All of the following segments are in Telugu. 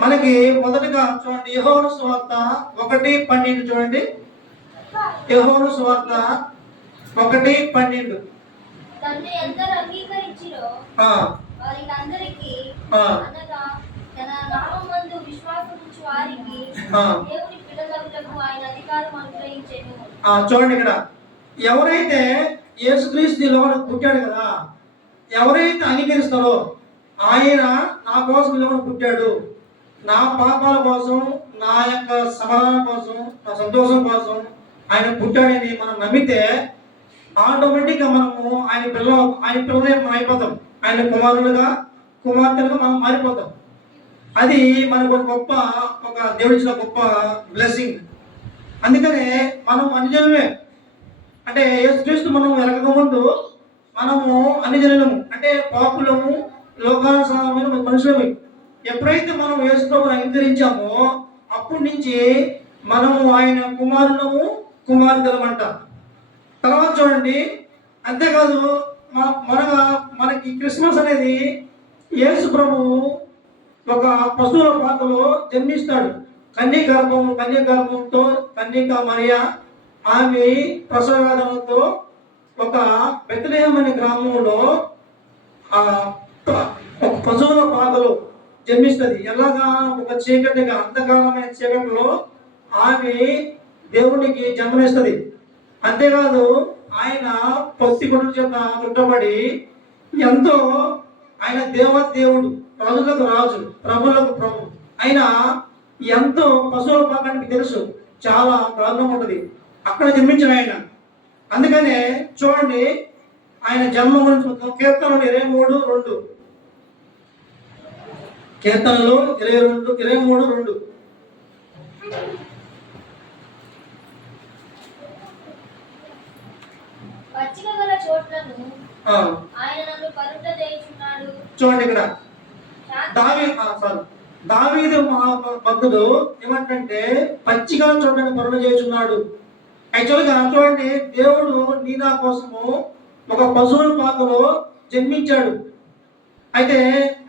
మనకి మొదటగా చూడండి యెహోవా సువార్త ఒకటి పన్నెండు చూడండి. యెహోవా సువార్త ఒకటి పన్నెండు. తండ్రి ఎందరు అంగీకరించిరో ఆ, వారికి అందరికి ఆ. అనగా తన నామందు విశ్వాసం ఉంచు వారికి ఆ. దేవుని పిల్లలకు ఆయన అధికారం అనుగ్రహించెను. ఆ, చూడండి ఇక్కడ. ఎవరైతే యేసుక్రీస్తు లోపల పుట్టాడు కదా ఎవరైతే అంగీకరిస్తారో ఆయన నా కోసం లోపల పుట్టాడు. నా పాపాల కోసం నా యొక్క సమాధానం కోసం నా సంతోషం కోసం ఆయన పుట్టాడని మనం నమ్మితే ఆటోమేటిక్గా మనము ఆయన పిల్ల ఆయన పిల్లలే మనం అయిపోతాం. ఆయన కుమారులుగా కుమార్తెలుగా మనం మారిపోతాం. అది మనకు ఒక గొప్ప ఒక దేవుడిచ్చిన గొప్ప బ్లెస్సింగ్ అందుకనే మనం అన్యజనులే అంటే యేసుక్రీస్తు మనం ఎరగక ముందు మనము అన్యజనులము. అంటే పాపులము లోకానుసారమైన మనుషులము. ఎప్పుడైతే మనం యేసు ప్రభువుని అంగీకరించామో అప్పటి నుంచి మనము ఆయన కుమారులము కుమార్తెలమంట. తర్వాత చూడండి అంతేకాదు మన- మనగా మనకి క్రిస్మస్ అనేది యేసు ప్రభువు ఒక పశువుల పాత్రలో జన్మిస్తాడు. కన్య గర్భం కన్య గర్భంతో కన్యక మరియ ఆమె ప్రసవేదనతో ఒక బెత్లెహేమ్ అనే గ్రామంలో ఒక పశువుల పాత్రలో జన్మిస్తుంది. ఎలాగా? ఒక చీకటిగా అంధకారమైన చీకటిలో ఆమె దేవునికి జన్మనిస్తుంది. అంతేకాదు ఆయన పొత్తి కొడుకు చేత పుట్టబడి ఎంతో ఆయన దేవ దేవుడు రాజులకు రాజు ప్రభులకు ప్రభు. ఆయన ఎంతో పశువుల పాకానికి తెలుసు చాలా ప్రాబ్లం ఉంటుంది. అక్కడ జన్మించిన ఆయన. అందుకనే చూడండి ఆయన జన్మ గురించి కీర్తనలు ఇరవై మూడు రెండు. కీర్తనలు ఇరవై రెండు ఇరవై మూడు రెండు. చూడండి ఇక్కడ. దావి సారీ దావీదు మహా భక్తుడు ఏమంటే పచ్చిగా చూడని పనులు చేస్తున్నాడు యాక్చువల్గా చూడండి దేవుడు నీ నా కోసము ఒక పశువుల పాకలో జన్మించాడు. అయితే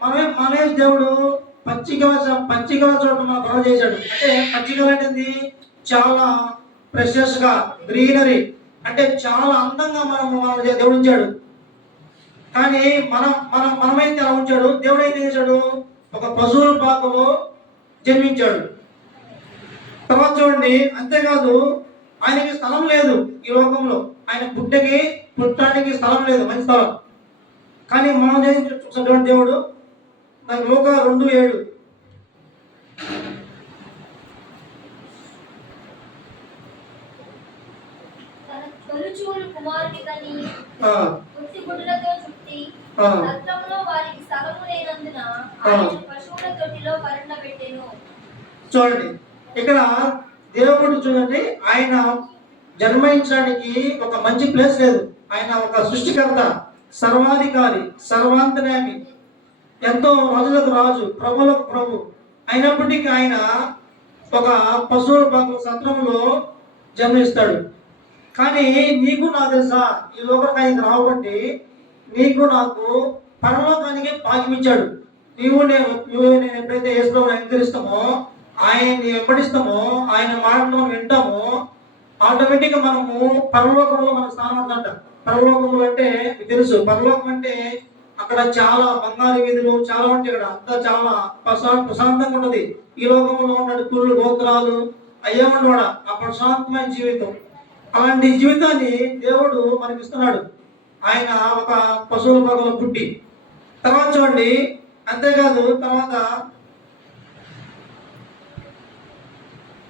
మనమే మనమే దేవుడు పచ్చిగా పచ్చిగా చోట మన పనులు చేశాడు. అంటే పచ్చిగా అంటే చాలా ప్రెషస్గా గ్రీనరీ అంటే చాలా అందంగా మనం మన దేవుడు ఉంచాడు. కానీ మనం మనం మనమైతే ఎలా ఉంచాడు? దేవుడు అయితే చేశాడు? ఒక పశువుల పాకలో జన్మించాడు. తర్వాత చూడండి అంతేకాదు ఆయనకి స్థలం లేదు ఈ లోకంలో. ఆయన పుట్టకి పుట్టడానికి స్థలం లేదు మంచి స్థలం. కానీ మనం చేసి చూసినటువంటి దేవుడు నాకు లోక రెండు ఏడు. తన తొలిచూలు కుమారుని కని ఆ, పుట్టి గుడ్లతో చుట్టి ఆ. రక్తంలో వారికి స్థలము లేనందున ఆయన పశువుల తొట్టిలో కరుణ పెట్టెను. చూడండి. ఇక్కడ దేవుడు చూడండి ఆయన జన్మించడానికి ఒక మంచి ప్లేస్ లేదు. ఆయన ఒక సృష్టికర్త. సర్వాధికారి సర్వాంతర్యామి. ఎంతో రాజులకు రాజు ప్రభులకు ప్రభు. అయినప్పటికీ ఆయన ఒక పశువుల పాక సత్రంలో జన్మిస్తాడు. కానీ నీకు నా తెలుసా ఈ లోకానికి ఆయన రావబట్టి నీకు నాకు పరలోకానికి భాగ్యమిచ్చాడు నీవు నేను నువ్వు నేను ఎప్పుడైతే యేసులో అంగరిస్తామో ఆయన్ని వెంబడిస్తామో ఆయన మాటలు మనం వింటామో ఆటోమేటిక్గా మనము పరలోకంలో మన స్థానం ఉందంట. పరలోకంలో అంటే మీకు తెలుసు పరలోకం అంటే అక్కడ చాలా బంగారు వీధులు చాలా ఉంటాయి ఇక్కడ అంతా చాలా ప్రశా ప్రశాంతంగా ఉంటుంది. ఈ లోకంలో ఉన్న కుళ్ళు గోత్రాలు అయ్యే ఉండవాడ ఆ ప్రశాంతమైన జీవితం. అలాంటి జీవితాన్ని దేవుడు మనకి ఇస్తున్నాడు ఆయన ఒక పశువుల భాగంలో పుట్టి. తర్వాత చూడండి అంతేకాదు తర్వాత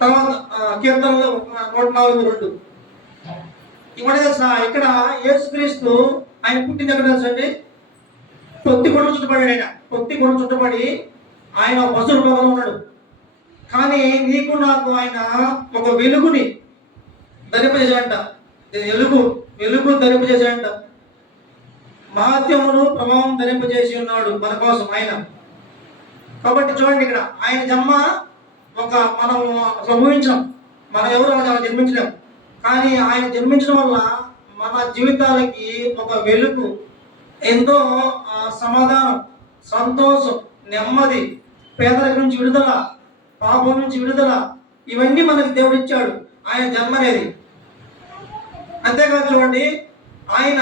తర్వాత కీర్తనలో నూట నాలుగు రెండు. ఇక్కడ తెలుసా? ఇక్కడ యేసుక్రీస్తు ఆయన పుట్టింది ఎక్కడ తెలుసండి పొత్తి కొడుకు చుట్టబడి ఆయన. పొత్తి కొడుకు చుట్టబడి ఆయన పశువుల భాగంలో ఉన్నాడు. కానీ నీకు నాకు ఆయన ఒక వెలుగుని ధరింపజేశాడంట వెలుగు వెలుగు ధరింపజేశాడంట మహాత్యమును ప్రభావం ధరింపజేసి ఉన్నాడు మన కోసం ఆయన. కాబట్టి చూడండి ఇక్కడ ఆయన జన్మ ఒక మనం అసలు ఊహించాం మనం ఎవరు అలా జన్మించలేము కానీ ఆయన జన్మించడం వల్ల మన జీవితాలకి ఒక వెలుగు ఎంతో సమాధానం సంతోషం నెమ్మది పేదరిక నుంచి విడుదల పాపం నుంచి విడుదల ఇవన్నీ మనకి దేవుడు ఇచ్చాడు. ఆయన జన్మ అనేది అంతేకాదు చూడండి ఆయన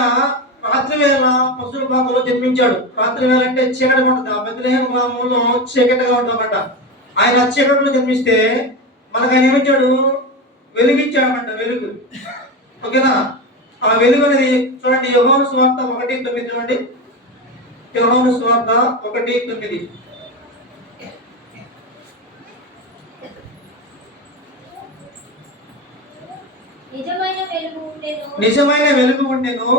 రాత్రి వేళ పశువుల పాకలో జన్మించాడు. రాత్రి వేళ అంటే చీకటి ఉంటుంది. ఆ బెత్లహేమ గ్రామంలో చీకటిగా ఉంటుందన్నమాట ఆయన చీకటిలో జన్మిస్తే మనకు ఆయన ఏమిచ్చాడు? వెలుగిచ్చాడన్నమాట వెలుగు. ఓకేనా? ఆ వెలుగు అనేది చూడండి యోహాను స్వార్థ ఒకటి తొమ్మిది చూడండి. యోహాను స్వార్థ ఒకటి తొమ్మిది. నిజమైన వెలుగు ఉండెను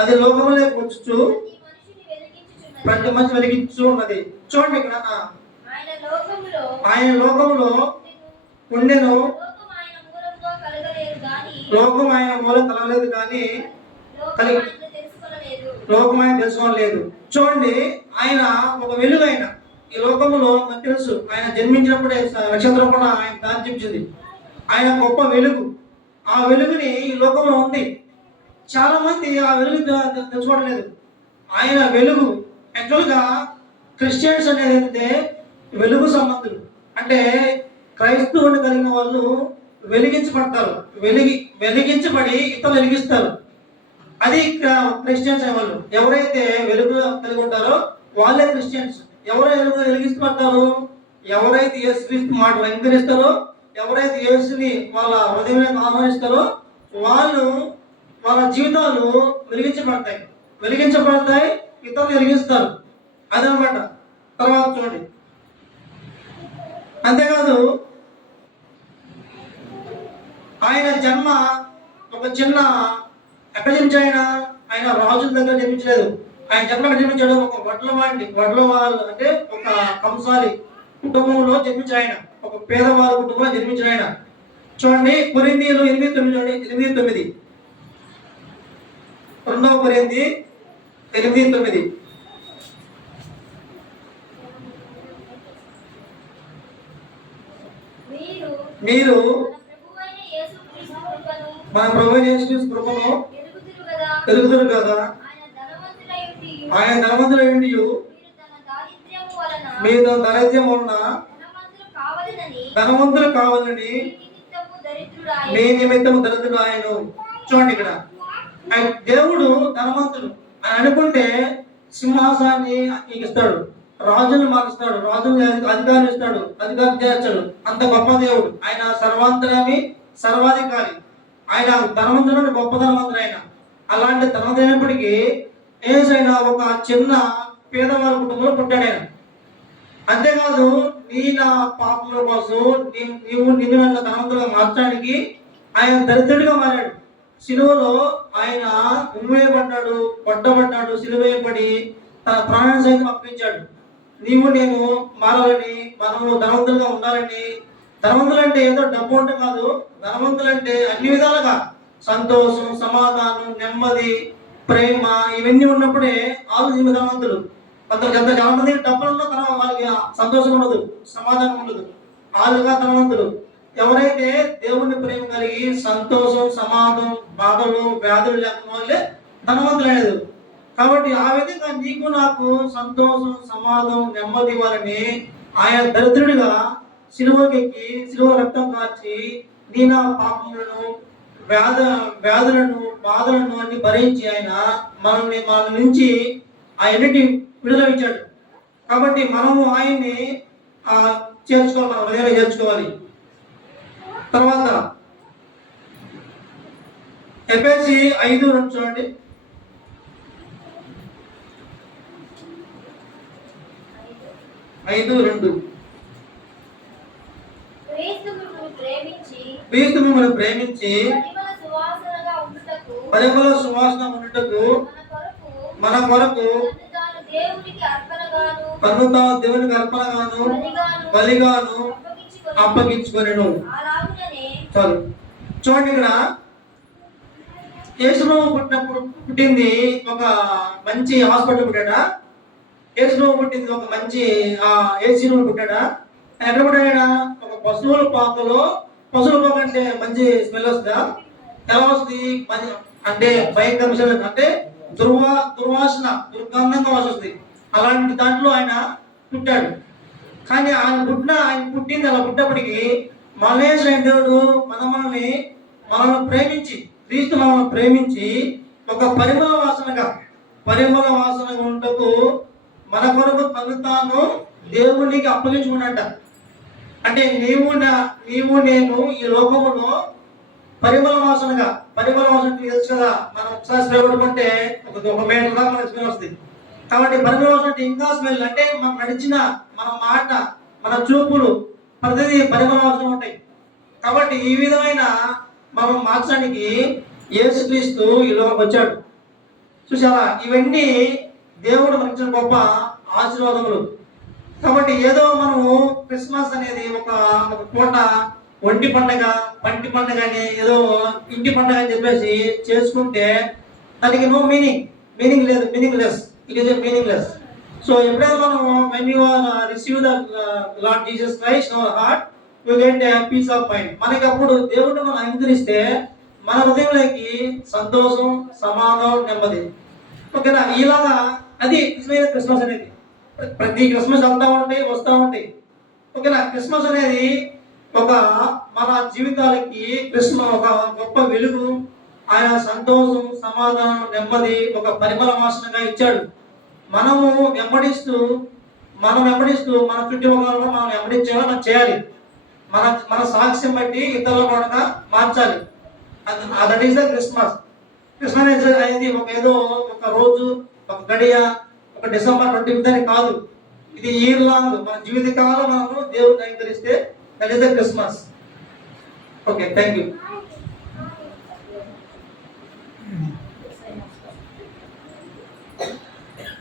అది లోకములోకి వచ్చుచు. ప్రతి మనిషి వెలిగించు ఉన్నది చూడండి ఇక్కడ ఆయన లోకములో ఆయన ఉండెను. లోకం ఆయన మూలంగా కలగలేదు మూలం కలగలేదు కానీ కలిగి- లోకం ఆయన తెలుసుకోలేదు చూడండి ఆయన ఒక వెలుగు ఆయన ఈ లోకములో మనకు తెలుసు ఆయన జన్మించినప్పుడే నక్షత్రం కూడా ఆయన దారి ఆయన గొప్ప వెలుగు. ఆ వెలుగుని ఈ లోకంలో ఉంది. చాలా మంది ఆ వెలుగు తెలుసుకోవట్లేదు ఆయన వెలుగు యాక్చువల్గా క్రిస్టియన్స్ అనేది ఏంటంటే వెలుగు సంబంధులు. అంటే క్రైస్తవుని కలిగిన వాళ్ళు వెలిగించబడతారు. వెలిగి వెలిగించబడి ఇతరులు వెలిగిస్తారు అది క్ర- క్రిస్టియన్స్ వాళ్ళు ఎవరైతే వెలుగు కలిగి ఉంటారో వాళ్ళే క్రిస్టియన్స్. ఎవరు వెలుగు వెలిగిస్తుపడతారు ఎవరైతే యేసుక్రీస్తు మాటలు అంగీకరిస్తారో ఎవరైతే యేసుని వాళ్ళ హృదయం ఆహ్వానిస్తారో వాళ్ళు వాళ్ళ జీవితాలు వెలిగించబడతాయి. వెలిగించబడతాయి ఇతరులు వెలిగిస్తారు అదనమాట. తర్వాత చూడండి. అంతేకాదు ఆయన జన్మ ఒక చిన్న ఎక్కడ జన్మించాడు ఆయన రాజుల దగ్గర జన్మించలేదు. ఆయన జన్మ జన్మించాడు ఒక వడ్ల వాడి వడ్ల వాళ్ళు అంటే ఒక కంసాలి కుటుంబంలో జన్మించాడు ఆయన. ఒక పేదవారి కుటుంబంలో జన్మించాడు ఆయన. చూడండి కొరిందీలు ఎనిమిది తొమ్మిది చూడండి ఎనిమిది తొమ్మిది. రెండవ కొరింది ఎనిమిది తొమ్మిది. మీరు మీరు మన ప్రభువైన యేసుక్రీస్తు కృపను మన ప్రభు యేసు కృపను ఎరుగుదురు కదా తెలుగుతారు కదా ఆయన ధనవంతుడు ఏంటి మీద దరిద్రం వలన ధనవంతులు ధనవంతులు కావాలని మీ. మీ నిమిత్తం దరిద్రుడు ఆయన చూడండి ఇక్కడ. ఆయన దేవుడు ధనవంతుడు. అని అనుకుంటే సింహాసాన్ని ఇస్తాడు. రాజుని మారుస్తాడు. రాజుని అధికారం ఇస్తాడు అధికారం చేస్తాడు. అంత గొప్ప దేవుడు. ఆయన సర్వాంతరామి సర్వాధికారి. ఆయన ధనవంతుడు గొప్ప ధనవంతుడు ఆయన అలాంటి ధనవంతుడైనప్పటికీ ఏసైనా ఒక చిన్న పేదవాళ్ళ కుటుంబంలో పుట్టాడు ఆయన. అంతేకాదు నీ నా పాపల కోసం నీవు నిన్ను నన్ను ధనవంతులుగా మార్చడానికి ఆయన దరిద్రుడిగా మారాడు. సిలువలో ఆయన ఉమ్మేయబడ్డాడు కొట్టబడ్డాడు సిలువేయబడి తన ప్రాణాన్ని సైతం అప్పించాడు నీవు నేను మారాలని మనము ధనవంతులుగా ఉండాలని ధనవంతులు అంటే ఏదో డబ్బు ఉంటే కాదు. ధనవంతులు అంటే అన్ని విధాలుగా సంతోషం సమాధానం నెమ్మది ప్రేమ ఇవన్నీ ఉన్నప్పుడే ఆలోచించి ధనవంతులు. కొందరు ఎంత చాలా మంది డబ్బులు ఉన్న తర్వాత వాళ్ళకి సంతోషం ఉండదు సమాధానం ఉండదు. వాళ్ళుగా ధనవంతులు. ఎవరైతే దేవుని ప్రేమ కలిగి సంతోషం సమాధం బాధలు వ్యాధులు లేకుండా వాళ్ళే ధనవంతులు కాబట్టి ఆ విధంగా నీకు నాకు సంతోషం సమాధం నెమ్మది ఇవ్వాలని ఆయన దరిద్రుడిగా సిలువకెక్కి సిలువ రక్తం కాచి నీ నా పాపములను వ్యాధ వ్యాధులను బాధలను అన్ని భరించి ఆయన మనల్ని మన నుంచి ఆ ఎన్నిటి విడుదల కాబట్టి మనము ఆయన్ని చేర్చుకోవాలి మన హృదయంలో చేర్చుకోవాలి. తర్వాత ఎఫ్ఎసి ఐదు రెండు చూడండి. ఐదు రెండు. క్రీస్తు మిమ్మల్ని ప్రేమించి పరిమళ సువాసన ఉండటకు మన కొరకు తాను తను దేవునికి అర్పణగాను బలిగాను బలిగాను అప్పగించుకొని అప్పగించుకొనెను. చాలు. చూడండి ఇక్కడ యేసుప్రభు పుట్టినప్పుడు పుట్టింది ఒక మంచి హాస్పిటల్ పుట్టాడా? యేసుప్రభు పుట్టింది ఒక మంచి ఆ ఏసీలో పుట్టాడా? ఆయన ఒక పశువుల పాకలో పశువుల పాక అంటే మంచి స్మెల్ వస్తుందా? ఎలా వస్తుంది? మంచి అంటే భయంకర అంటే దుర్వా దుర్వాసన దుర్గంధంగా వస్తుంది. అలాంటి దాంట్లో ఆయన పుట్టాడు. కానీ ఆయన పుట్టిన ఆయన పుట్టింది అలా పుట్టినప్పటికీ మల్లేశ్వర దేవుడు మన మనల్ని మనల్ని ప్రేమించి క్రీస్తు మనల్ని ప్రేమించి ఒక పరిమళ వాసనగా పరిమళ వాసనగా ఉండకు మన కొరకు తను తాను దేవునికి అప్పగించుకున్నట్ట. అంటే నీవు నా- నీవు నేను ఈ లోకమును పరిమళ వాసనగా పరిమళ వాసన తెలుసు కదా మనం ఒకసారి స్ప్రే కొట్టుకుంటే ఒక ఒక మీటర్ దాకా స్మెల్ వస్తుంది. కాబట్టి పరిమళ వాసన అంటే ఇంకా స్మెల్ అంటే మనం నడిచిన మన మాట మన చూపులు ప్రతిదీ పరిమళ వాసన ఉంటాయి. కాబట్టి ఈ విధమైన మనం మార్చడానికి యేసుక్రీస్తు ఈ లోకం వచ్చాడు. చూసారా ఇవన్నీ దేవుడు మనకిచ్చిన గొప్ప ఆశీర్వాదములు. కాబట్టి ఏదో మనము క్రిస్మస్ అనేది ఒక ఒక పూట ఒంటి పండగ పంటి పండగ అని ఏదో ఇంటి పండగ అని చెప్పేసి చేసుకుంటే దానికి నో మీనింగ్ మీనింగ్ లేదు meaningless it is meaningless so ఎప్పుడైతే మనము when you receive the Lord Jesus Christ our heart you get peace of mind మనకి అప్పుడు దేవుడిని మనం అంగీకరిస్తే మన హృదయంలోకి సంతోషం సమాధానం నెమ్మది. ఓకేనా ఇలాగా అది నిజమైన క్రిస్మస్ అనేది. ప్రతి క్రిస్మస్ వెళ్తూ ఉంటాయి వస్తూ ఉంటాయి ఓకేనా? క్రిస్మస్ అనేది ఒక మన జీవితాలకి క్రిస్మస్ ఒక గొప్ప వెలుగు. ఆయన సంతోషం సమాధానం నెమ్మది ఒక పరిమళ వాసనగా ఇచ్చాడు. మనము వెంబడిస్తూ మనం వెంబడిస్తూ మన చుట్టుపక్కల మనం వెంబడించేలా మనం చేయాలి. మన మన సాక్ష్యం బట్టి ఇతరుల కూడా మార్చాలి. That is the Christmas Christmas అనేది ఒక ఏదో ఒక రోజు ఒక గడియ ఒక డిసెంబర్ ట్వంటీ ఫిఫ్త్ అని కాదు. ఇది ఇయర్ లాంగ్ మన జీవితకాలం మనము దేవుడిని అంగీకరిస్తే that is the Christmas okay thank you